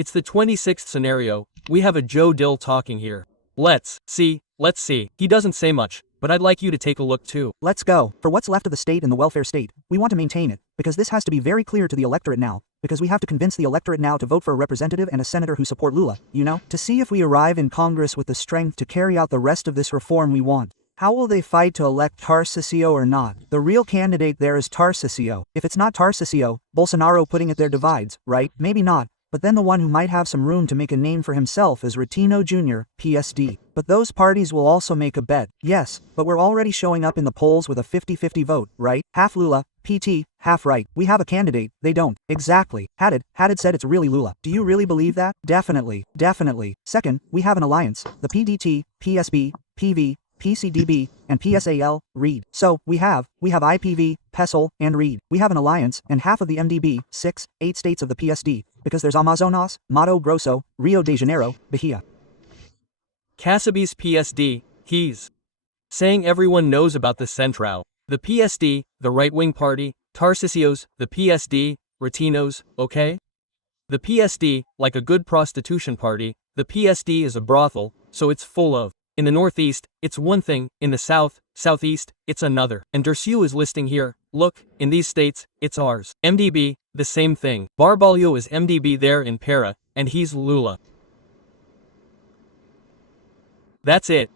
It's the 26th scenario. We have a Joe Dill talking here. Let's see. He doesn't say much, but I'd like you to take a look too. Let's go. For what's left of the state and the welfare state, we want to maintain it, because this has to be very clear to the electorate now, because we have to convince the electorate now to vote for a representative and a senator who support Lula, you know, to see if we arrive in Congress with the strength to carry out the rest of this reform we want. How will they fight to elect Tarcisio or not? The real candidate there is Tarcisio. If it's not Tarcisio, Bolsonaro putting it there divides, right? Maybe not. But then the one who might have some room to make a name for himself is Retino Jr., PSD. But those parties will also make a bet. Yes, but we're already showing up in the polls with a 50-50 vote, right? Half Lula, PT, half right. We have a candidate, they don't. Exactly. Haddad said it's really Lula. Do you really believe that? Definitely. Second, we have an alliance, the PDT, PSB, PV, PCDB, and PSAL, Reed. So, we have IPV, PESL, and Reed. We have an alliance, and half of the MDB, 8 states of the PSD, because there's Amazonas, Mato Grosso, Rio de Janeiro, Bahia. Kasabi's PSD, he's saying everyone knows about the Central. The PSD, the right-wing party, Tarcisios, the PSD, Retinos, okay? The PSD, like a good prostitution party, the PSD is a brothel, so it's full of. In the Northeast, it's one thing, in the South, Southeast, it's another. And DIRCEU is listing here, look, in these states, it's ours. MDB, the same thing. Barbalho is MDB there in Para, and he's Lula. That's it.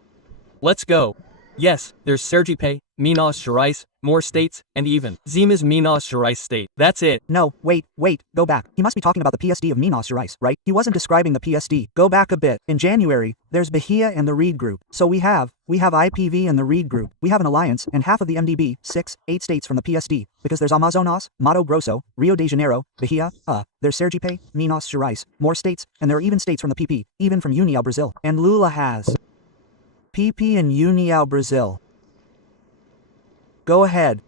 Let's go. Yes, there's Sergipe, Minas Gerais, more states, and even Zima's Minas Gerais state. That's it. No, wait, go back. He must be talking about the PSD of Minas Gerais, right? He wasn't describing the PSD. Go back a bit. In January, there's Bahia and the Reed group. So we have IPV and the Reed group. We have an alliance, and half of the MDB, 8 states from the PSD, because there's Amazonas, Mato Grosso, Rio de Janeiro, Bahia, there's Sergipe, Minas Gerais, more states, and there are even states from the PP, even from União Brazil. And Lula has PP and União Brazil. Go ahead.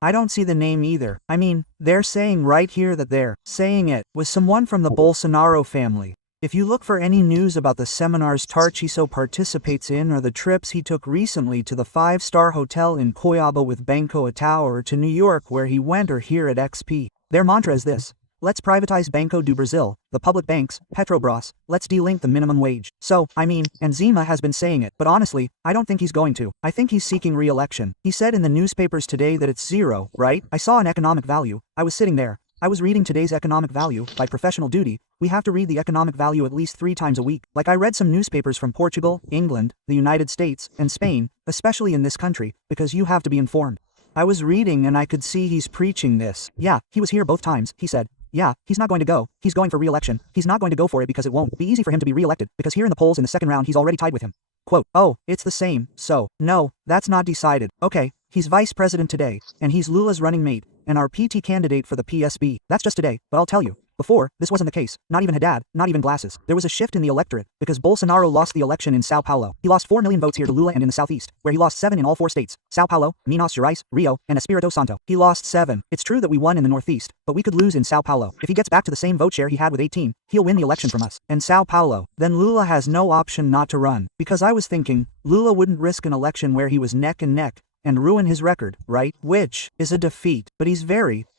I don't see the name either. I mean, they're saying right here that they're saying it was someone from the Bolsonaro family. If you look for any news about the seminars Tarcísio participates in or the trips he took recently to the 5-star hotel in Cuiabá with Banco Itaú or to New York where he went or here at XP, their mantra is this: let's privatize Banco do Brasil, the public banks, Petrobras, let's delink the minimum wage. So, I mean, and Zima has been saying it, but honestly, I don't think he's going to. I think he's seeking re-election. He said in the newspapers today that it's zero, right? I saw an economic value. I was sitting there. I was reading today's economic value. By professional duty, we have to read the economic value at least 3 times a week. Like I read some newspapers from Portugal, England, the United States, and Spain, especially in this country, because you have to be informed. I was reading and I could see he's preaching this. Yeah, he was here both times, he said. Yeah, he's not going to go. He's going for re-election. He's not going to go for it because it won't be easy for him to be re-elected, because here in the polls in the second round he's already tied with him. Quote, oh, it's the same, so, no, that's not decided. Okay, he's vice president today, and he's Lula's running mate, and our PT candidate for the PSB. That's just today, but I'll tell you. Before, this wasn't the case. Not even Haddad, not even Glasses. There was a shift in the electorate, because Bolsonaro lost the election in Sao Paulo. He lost 4 million votes here to Lula and in the southeast, where he lost 7 in all 4 states. Sao Paulo, Minas Gerais, Rio, and Espírito Santo. He lost 7. It's true that we won in the northeast, but we could lose in Sao Paulo. If he gets back to the same vote share he had with 18, he'll win the election from us. And Sao Paulo, then Lula has no option not to run. Because I was thinking, Lula wouldn't risk an election where he was neck and neck, and ruin his record, right? Which is a defeat. But he's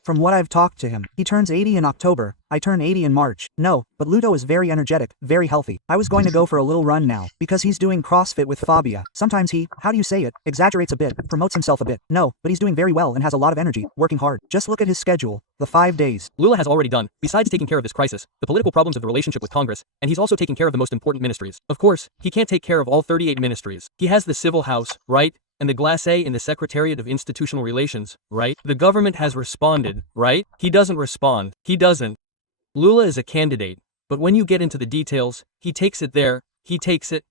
from what I've talked to him. He turns 80 in October. I turn 80 in March. No, but Ludo is very energetic, very healthy. I was going to go for a little run now, because he's doing CrossFit with Fabia. Sometimes he, how do you say it, exaggerates a bit, promotes himself a bit. No, but he's doing very well and has a lot of energy, working hard. Just look at his schedule, the 5 days. Lula has already done, besides taking care of this crisis, the political problems of the relationship with Congress, and he's also taking care of the most important ministries. Of course, he can't take care of all 38 ministries. He has the Civil House, right? And the Glacé in the Secretariat of Institutional Relations, right? The government has responded, right? He doesn't respond. He doesn't. Lula is a candidate, but when you get into the details, he takes it there, he takes it.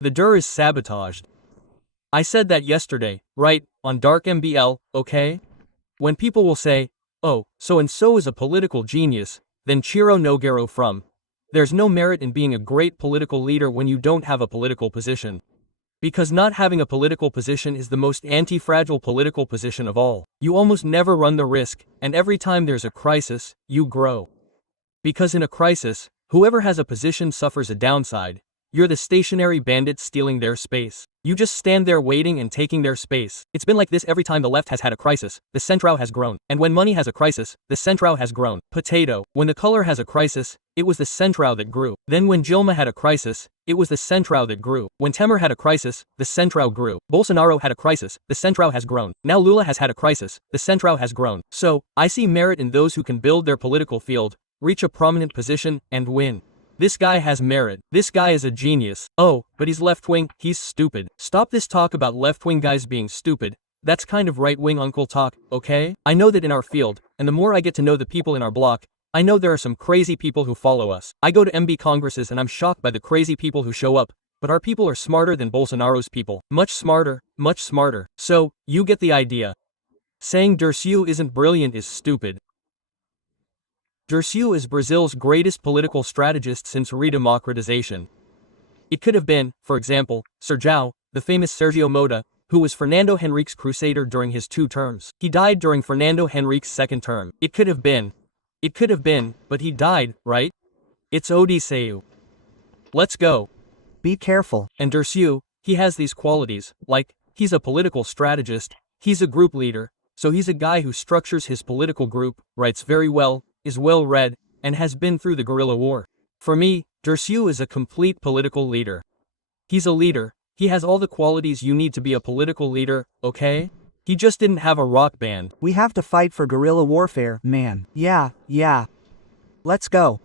The DIR is sabotaged. I said that yesterday, right, on Dark MBL, okay? When people will say, oh, so-and-so is a political genius, then Ciro Nogueira from. There's no merit in being a great political leader when you don't have a political position. Because not having a political position is the most anti-fragile political position of all. You almost never run the risk, and every time there's a crisis, you grow. Because in a crisis, whoever has a position suffers a downside. You're the stationary bandits stealing their space. You just stand there waiting and taking their space. It's been like this every time the left has had a crisis. The centrale has grown. And when money has a crisis, the centrale has grown. Potato. When the color has a crisis, it was the centrale that grew. Then when Dilma had a crisis, it was the centrale that grew. When Temer had a crisis, the centrale grew. Bolsonaro had a crisis, the centrale has grown. Now Lula has had a crisis, the centrale has grown. So, I see merit in those who can build their political field, reach a prominent position, and win. This guy has merit. This guy is a genius. Oh, but he's left-wing, he's stupid. Stop this talk about left-wing guys being stupid. That's kind of right-wing uncle talk, okay? I know that in our field, and the more I get to know the people in our block, I know there are some crazy people who follow us. I go to MB congresses and I'm shocked by the crazy people who show up, but our people are smarter than Bolsonaro's people. Much smarter, much smarter. So, you get the idea. Saying DIRCEU isn't brilliant is stupid. DIRCEU is Brazil's greatest political strategist since redemocratization. It could have been, for example, Sergio, the famous Sergio Mota, who was Fernando Henrique's crusader during his 2 terms. He died during Fernando Henrique's 2nd term. It could have been, but he died, right? It's Odisseu. Let's go. Be careful. And DIRCEU, he has these qualities, like, he's a political strategist, he's a group leader, so he's a guy who structures his political group, writes very well, is well read, and has been through the guerrilla war. For me, DIRCEU is a complete political leader. He's a leader, he has all the qualities you need to be a political leader, okay? He just didn't have a rock band. We have to fight for guerrilla warfare, man. Yeah. Let's go.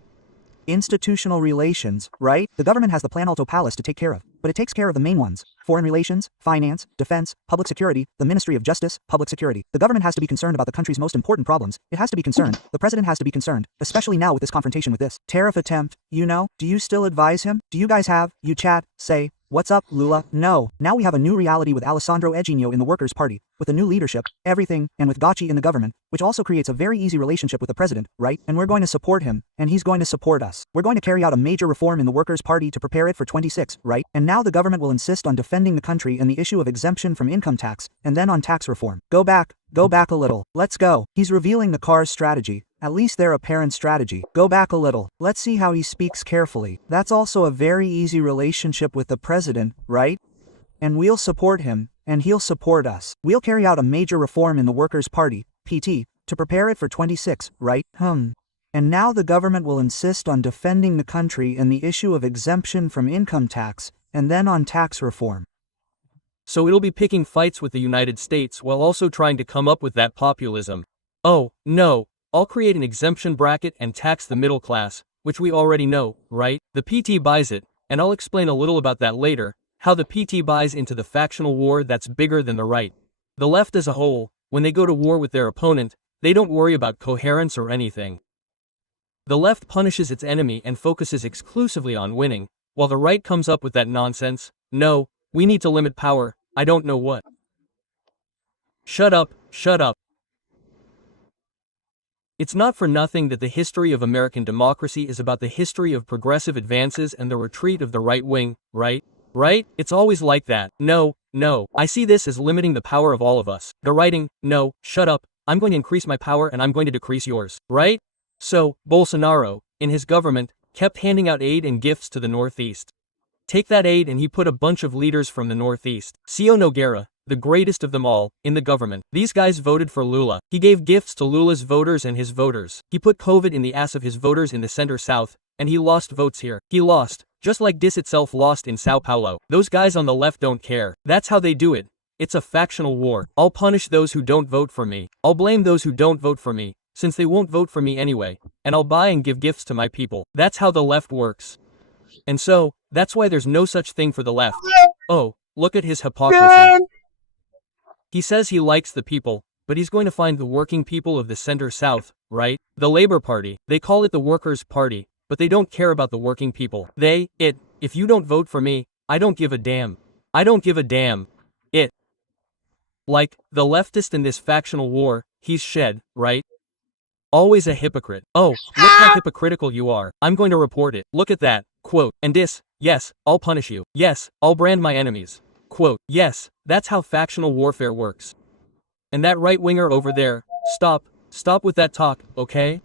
Institutional relations, right? The government has the Planalto Palace to take care of, but it takes care of the main ones. Foreign relations, finance, defense, public security, the Ministry of Justice, public security. The government has to be concerned about the country's most important problems. It has to be concerned. The president has to be concerned, especially now with this confrontation with this tariff attempt. You know, do you still advise him? Do you guys have, you chat, say, what's up, Lula? No. Now we have a new reality with Alessandro Egino in the Workers' Party, with a new leadership, everything, and with Gacci in the government, which also creates a very easy relationship with the president, right? And we're going to support him, and he's going to support us. We're going to carry out a major reform in the Workers' Party to prepare it for 26, right? And now the government will insist on defending the country and the issue of exemption from income tax, and then on tax reform. Go back a little. Let's go. He's revealing the car's strategy. At least their apparent strategy. Go back a little. Let's see how he speaks carefully. That's also a very easy relationship with the president, right? And we'll support him, and he'll support us. We'll carry out a major reform in the Workers' Party, PT, to prepare it for 26, right? And now the government will insist on defending the country and the issue of exemption from income tax, and then on tax reform. So it'll be picking fights with the United States while also trying to come up with that populism. Oh, no. I'll create an exemption bracket and tax the middle class, which we already know, right? The PT buys it, and I'll explain a little about that later, how the PT buys into the factional war that's bigger than the right. The left as a whole, when they go to war with their opponent, they don't worry about coherence or anything. The left punishes its enemy and focuses exclusively on winning, while the right comes up with that nonsense. No, we need to limit power, I don't know what. Shut up, shut up. It's not for nothing that the history of American democracy is about the history of progressive advances and the retreat of the right wing, right? Right? It's always like that. No. I see this as limiting the power of all of us. The writing, no, shut up, I'm going to increase my power and I'm going to decrease yours, right? So, Bolsonaro, in his government, kept handing out aid and gifts to the Northeast. Take that aid and he put a bunch of leaders from the Northeast. Cio Nogueira, the greatest of them all, in the government. These guys voted for Lula. He gave gifts to Lula's voters and his voters. He put COVID in the ass of his voters in the center-south, and he lost votes here. He lost, just like DIS itself lost in Sao Paulo. Those guys on the left don't care. That's how they do it. It's a factional war. I'll punish those who don't vote for me. I'll blame those who don't vote for me, since they won't vote for me anyway, and I'll buy and give gifts to my people. That's how the left works. And so, that's why there's no such thing for the left. Oh, look at his hypocrisy. He says he likes the people, but he's going to find the working people of the center-south, right? The Labor Party. They call it the Workers' Party, but they don't care about the working people. If you don't vote for me, I don't give a damn. I don't give a damn. Like, the leftist in this factional war, he's shed, right? Always a hypocrite. Oh, look how hypocritical you are. I'm going to report it. Look at that. Quote, and this, yes, I'll punish you. Yes, I'll brand my enemies. Quote, yes, that's how factional warfare works. And that right-winger over there, stop with that talk, okay?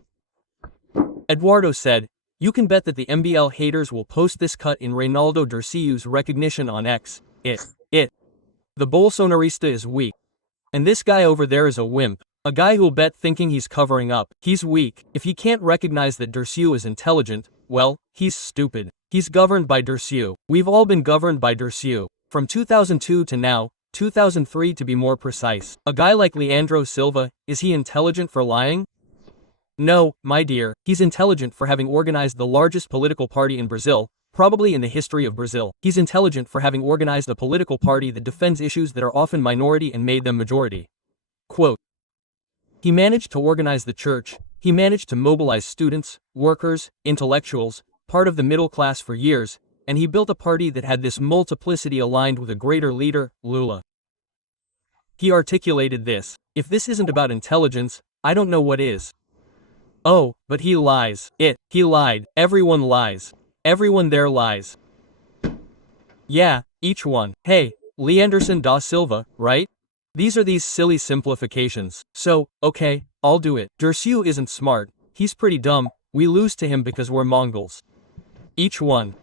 Eduardo said, You can bet that the MBL haters will post this cut in Reynaldo DIRCEU's recognition on X. The Bolsonarista is weak. And this guy over there is a wimp. A guy who'll bet thinking he's covering up. He's weak. If he can't recognize that DIRCEU is intelligent, well, he's stupid. He's governed by DIRCEU. We've all been governed by DIRCEU. From 2002 to now, 2003 to be more precise. A guy like Leandro Silva, is he intelligent for lying? No, my dear, he's intelligent for having organized the largest political party in Brazil, probably in the history of Brazil. He's intelligent for having organized a political party that defends issues that are often minority and made them majority. Quote, he managed to organize the church, he managed to mobilize students, workers, intellectuals, part of the middle class for years, and he built a party that had this multiplicity aligned with a greater leader, Lula. He articulated this. If this isn't about intelligence, I don't know what is. Oh, but he lies. He lied. Everyone lies. Everyone there lies. Yeah, each one. Hey, Leanderson da Silva, right? These are these silly simplifications. So, okay, I'll do it. DIRCEU isn't smart. He's pretty dumb. We lose to him because we're Mongols. Each one.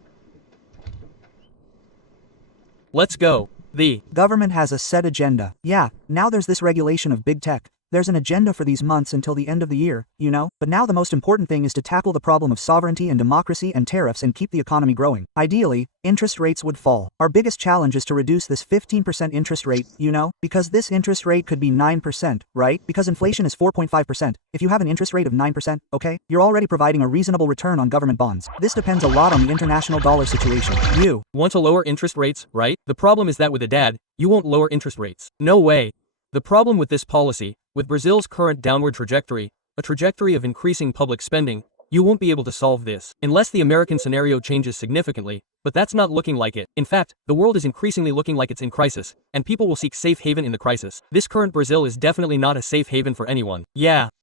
Let's go. The government has a set agenda. Yeah, now there's this regulation of big tech. There's an agenda for these months until the end of the year, you know? But now the most important thing is to tackle the problem of sovereignty and democracy and tariffs and keep the economy growing. Ideally, interest rates would fall. Our biggest challenge is to reduce this 15% interest rate, you know? Because this interest rate could be 9%, right? Because inflation is 4.5%. If you have an interest rate of 9%, okay, you're already providing a reasonable return on government bonds. This depends a lot on the international dollar situation. You want to lower interest rates, right? The problem is that with a dad, you won't lower interest rates. No way. The problem with this policy, with Brazil's current downward trajectory, a trajectory of increasing public spending, you won't be able to solve this, unless the American scenario changes significantly, but that's not looking like it. In fact, the world is increasingly looking like it's in crisis, and people will seek safe haven in the crisis. This current Brazil is definitely not a safe haven for anyone. Yeah.